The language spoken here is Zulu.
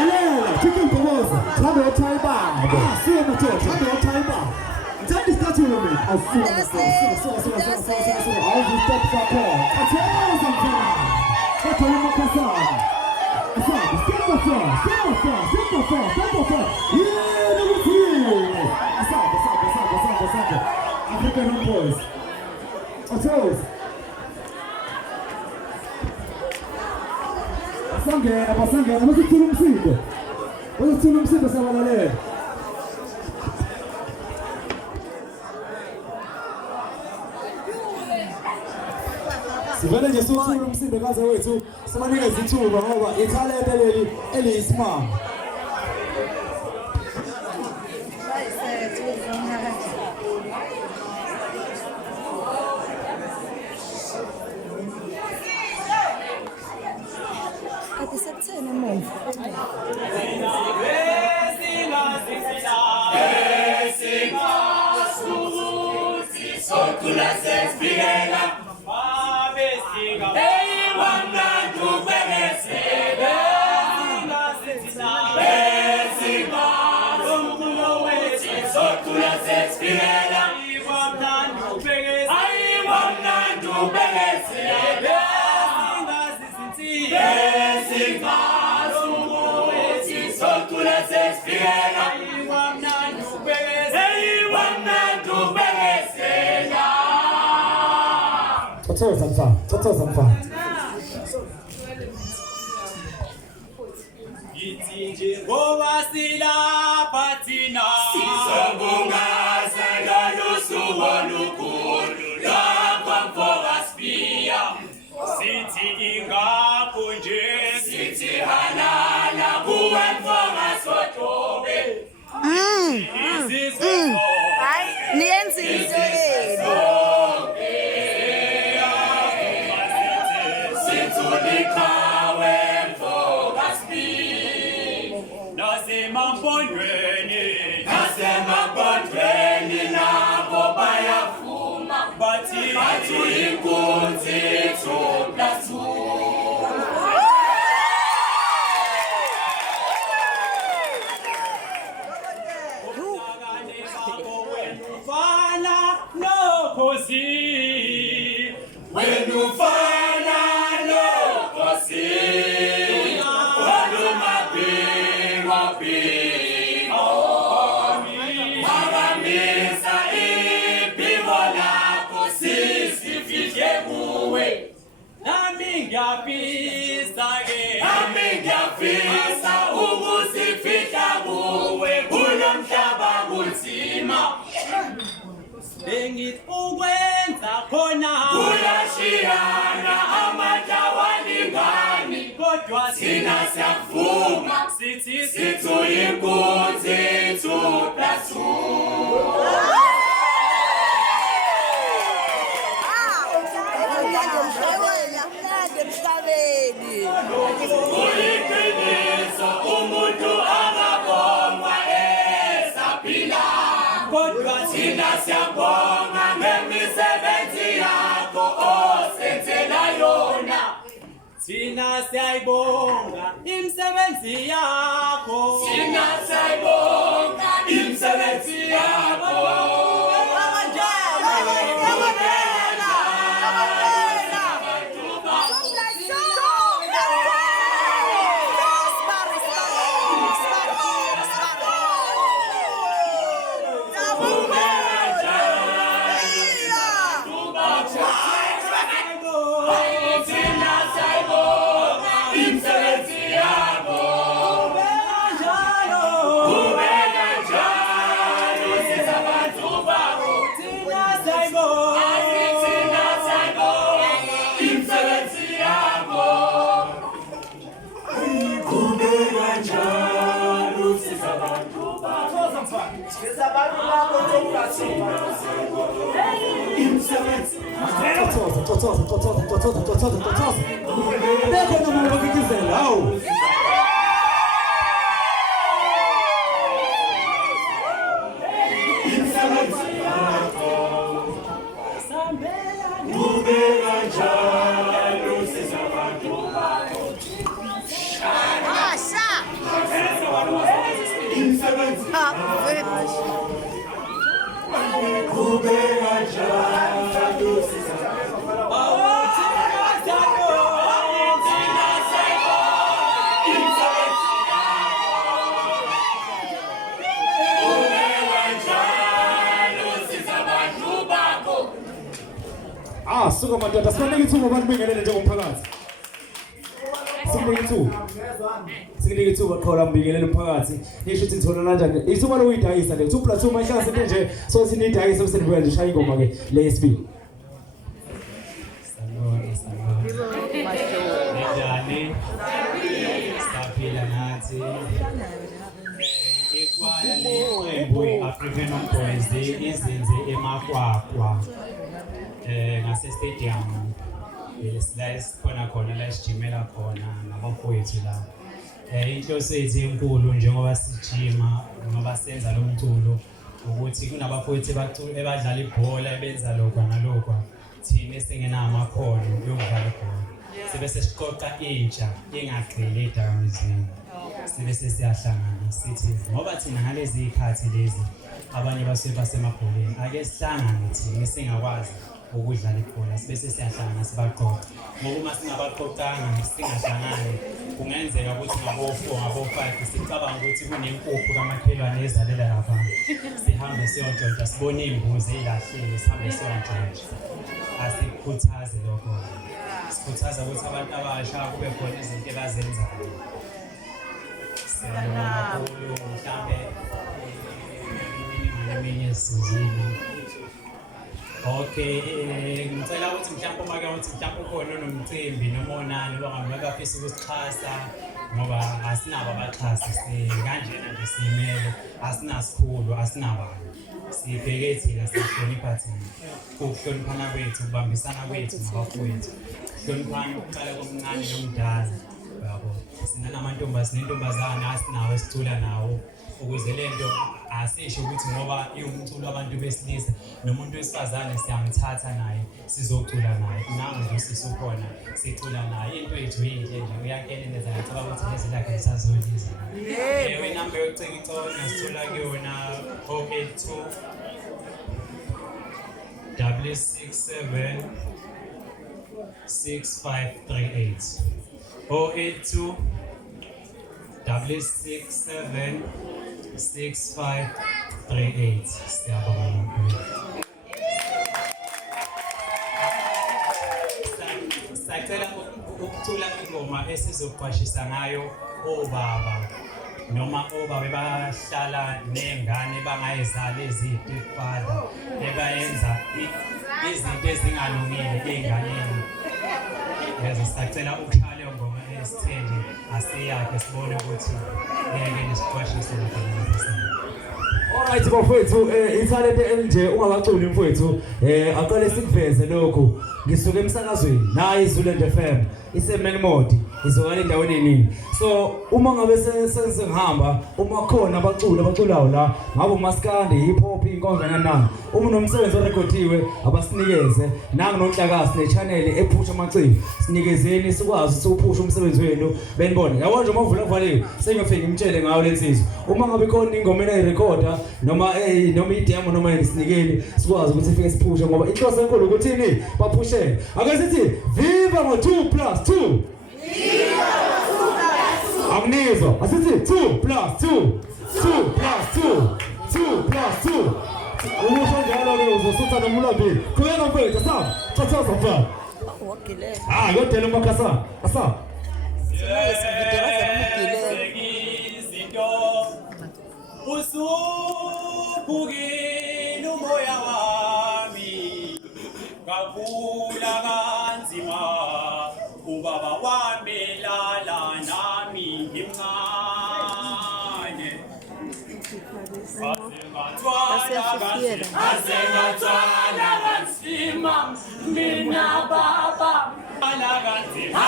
Elela, chicken pomoza. Thambe othayibaba. Siwe mthetho, thambe othayibaba. Ngithanda isicathulo mina. Asuka. Awuzi step sakho. Athenza mfana. Kathole makasana. Asabe, simple fair. Yeah, number 3. Asabe. African boys. Atos. Abasangena, masithula umsindo sabalalela. Sivele nje sothula umsindo kaze wethu simanikeza ithuba ngoba ithalente leli eliyisimanga. Tattoos mfana. Itinje ngoba silapha thina sizobonga lusuku olukhulu lapha mfoka sifika sithi ingakho nje sithi halala kuwe mfoka sotobe hayi niyenza into yenu Nasemapondweni nabo bayafuma bathi inkunzi tsuplasu Wenufana lokhosi ngiyafisa ukusifihla kuwe kulomhlaba kunzima bengithi ukwenza khona kuyashiyana amandla walingani kodwa thina siyavuma sithi uyinkunzi 2+2 Uyiqiniso umuntu angabongwa esaphila kodwa thina siyabonga ngemisebenzi yakho osenzela yona thina siyayibonga imisebenzi yakho Suka madoda sibanike ithuba abantu bengelele njengomphakathi. Sibanike ithuba. Sibanike ithuba qhola mbingelele umphakathi. Nisho ukuthi nithola kanjani? Ithuba lokuyidayisa le 2+2 mashasa nje so sinidayisa bese nibuya nje shaya ingoma ke le yesibili. Njani? Saphila nathi. Ikwaya leqembu African Boys izinze emakwakwa. Ngase stadium la sikhona khona la sijimela khona nabafowethu la inhloso yethu enkulu njengoba sijima ngoba senza lo mculo ukuthi kunabafowethu ebadlala ibhola ebenza lokho nalokho thina esingenamakhono yokudlala ibhola sibe sesiqoqa intsha engagxili edakamizini sibe sesiyahlangana sithi ngoba thina ngalezi ikhathi lezi abanye basemabholeni ake sihlangane thina singakwazi ukudlala ibhola sibe sesiyahlangana sibaqoqa ngoba uma singabaqoqanga singahlangani kungenzeka ukuthi ngabo-4 ngabo-5 sicabanga ukuthi kunenkukhu kamakhelwane ezalela lapha sihambe siyontshontsha sibone imbuzi ezilahlile sihambe siyontshontsha asikhuthaze lokho sikhuthaza ukuthi abantu abasha kube khona izinto abazenzayo siyabonga kakhulu mhlambe eminye sizini. Okay, ngicela ukuthi mhlawumbe uma ke uthi mhlawumbe ukhona nomcimbi noma onani longamaka afisa ukusixhasa ngoba asinabo abaxhasi kanjena nje simele asinasikhulu asinabantu sibheke thina sihlonipha thina ukuhloniphana kwethu ukubambisana kwethu nabafowethu hloniphana ukuqala komncane nomdala yabo sinentombazana asinawo esithula nawo ukuze lento asisho ukuthi ngoba iwumculo abantu besilisa nomuntu wesifazane siyamthatha naye sizocula naye nangu nje sisukhona sicula naye into yethu yinhle nje uyakeleleza ngicabanga ukuthi lezi lakhe lisazoliza inamba yokucela icona sithola kuyona 082 667 6538 082 667 6538 siyabonga sacela ukucula ingoma esizoqwashisa ngayo obaba noma obaba bahlala nengane bangayizali ezidifada ebayenza izinto ezingalungile enganeni sacela ukuhlala ngoma esithende asiyakhe sibone ukuthi ngeke nisiqwashise lokho. Alright bafowethu ithalente elinje ungabaculi mfowethu aqale sikuveze lokho ngisuka emsakazweni naye iZulu FM isemeni mode izokala endaweni eningi so uma ngabe sengihamba uma khona abaculayo la ngabe umaskandi hip hop inkonzo kanani uma unomsebenzi orekhodiwe abasinikeze nangu nonhlakazi nechannel ephusha amaciko sinikezeni sikwazi ukuphusha umsebenzi wenu benibone yabo nje mavula valiwe sengiyofika imtshele ngayo lensizwa uma ngabe khona ingoma eyirecorder noma idemo noma isinikeni sikwazi ukuthi sifike siphushe ngoba inhloso enkulu ukuthi ini baphushe ake sithi viva ngo2+2 Amnizwa, asithi 2+2 Umusho njalo ke uzosutha nomulaphi Kuyena mfethu asaba thatha mfana yodela umakasa asaba izinto usuphukile umoya wami kakhula kanzima ubaba wami lala nami ngimncane asengathwala kanzima mina baba ala kanzima